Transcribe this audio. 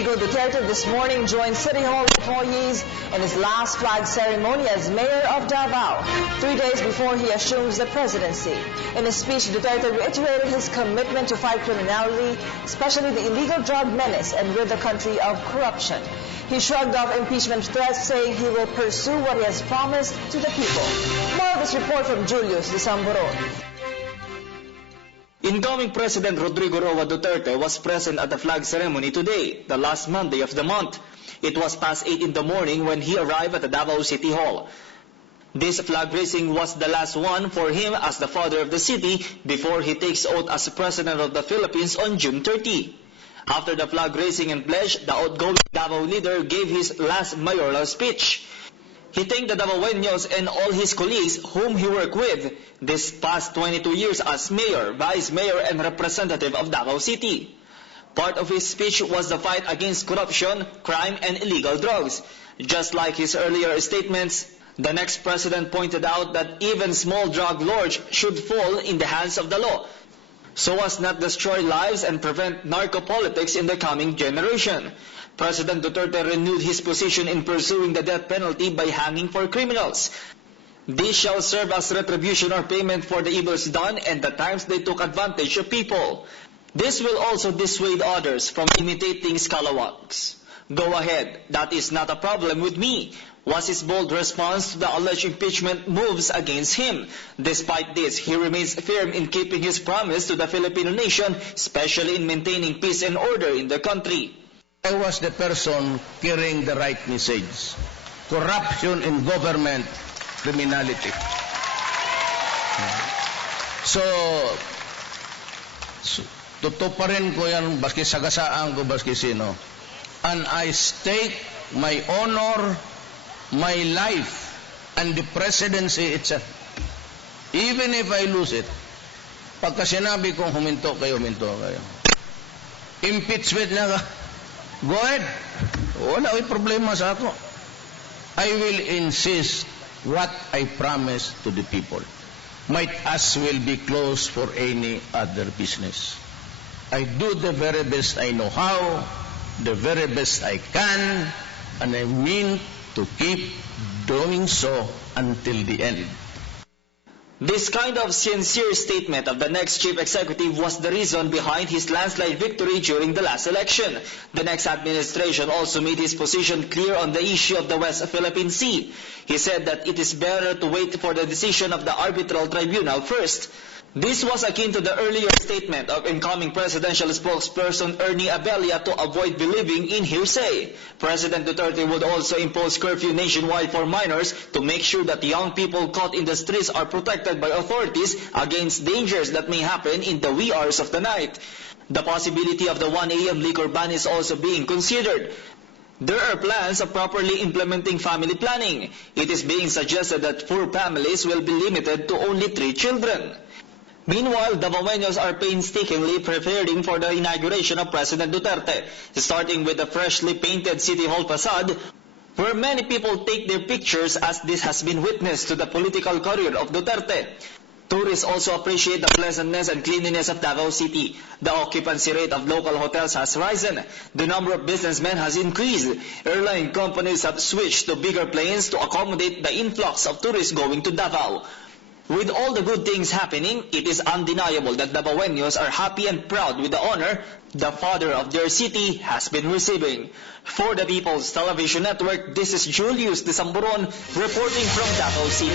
Rodrigo Duterte this morning joined City Hall employees in his last flag ceremony as mayor of Davao, 3 days before he assumes the presidency. In his speech, Duterte reiterated his commitment to fight criminality, especially the illegal drug menace, and rid the country of corruption. He shrugged off impeachment threats, saying he will pursue what he has promised to the people. More of this report from Julius Desamboron. Incoming President Rodrigo Duterte was present at the flag ceremony today, the last Monday of the month. It was past 8 in the morning when he arrived at the Davao City Hall. This flag raising was the last one for him as the father of the city before he takes oath as President of the Philippines on June 30. After the flag raising and pledge, the outgoing Davao leader gave his last mayoral speech. He thanked the Davaoeños and all his colleagues whom he worked with this past 22 years as mayor, vice mayor, and representative of Davao City. Part of his speech was the fight against corruption, crime, and illegal drugs. Just like his earlier statements, the next president pointed out that even small drug lords should fall in the hands of the law, so as not destroy lives and prevent narco-politics in the coming generation. President Duterte renewed his position in pursuing the death penalty by hanging for criminals. This shall serve as retribution or payment for the evils done and the times they took advantage of people. This will also dissuade others from imitating scalawags. Go ahead, that is not a problem with me, was his bold response to the alleged impeachment moves against him. Despite this, he remains firm in keeping his promise to the Filipino nation, especially in maintaining peace and order in the country. I was the person carrying the right message. Corruption in government, criminality. So tutuparin ko yan, baski sagasaan ko, baski sino. And I stake my honor, my life, and the presidency itself. Even if I lose it, pagka sinabi kong huminto kayo. Impeachment na ka. Go ahead. Wala may problema sa ako. I will insist what I promise to the people. My as will be closed for any other business. I do the very best I know how, the very best I can, and I mean to keep doing so until the end. This kind of sincere statement of the next chief executive was the reason behind his landslide victory during the last election. The next administration also made his position clear on the issue of the West Philippine Sea. He said that it is better to wait for the decision of the arbitral tribunal first. This was akin to the earlier statement of incoming presidential spokesperson Ernie Abella to avoid believing in hearsay. President Duterte would also impose curfew nationwide for minors to make sure that young people caught in the streets are protected by authorities against dangers that may happen in the wee hours of the night. The possibility of the 1 a.m. liquor ban is also being considered. There are plans of properly implementing family planning. It is being suggested that poor families will be limited to only 3 children. Meanwhile, Davaoeños are painstakingly preparing for the inauguration of President Duterte, starting with the freshly painted City Hall facade, where many people take their pictures as this has been witness to the political career of Duterte. Tourists also appreciate the pleasantness and cleanliness of Davao City. The occupancy rate of local hotels has risen. The number of businessmen has increased. Airline companies have switched to bigger planes to accommodate the influx of tourists going to Davao. With all the good things happening, it is undeniable that Davaoeños are happy and proud with the honor the father of their city has been receiving. For the People's Television Network, this is Julius Desamboron reporting from Davao City.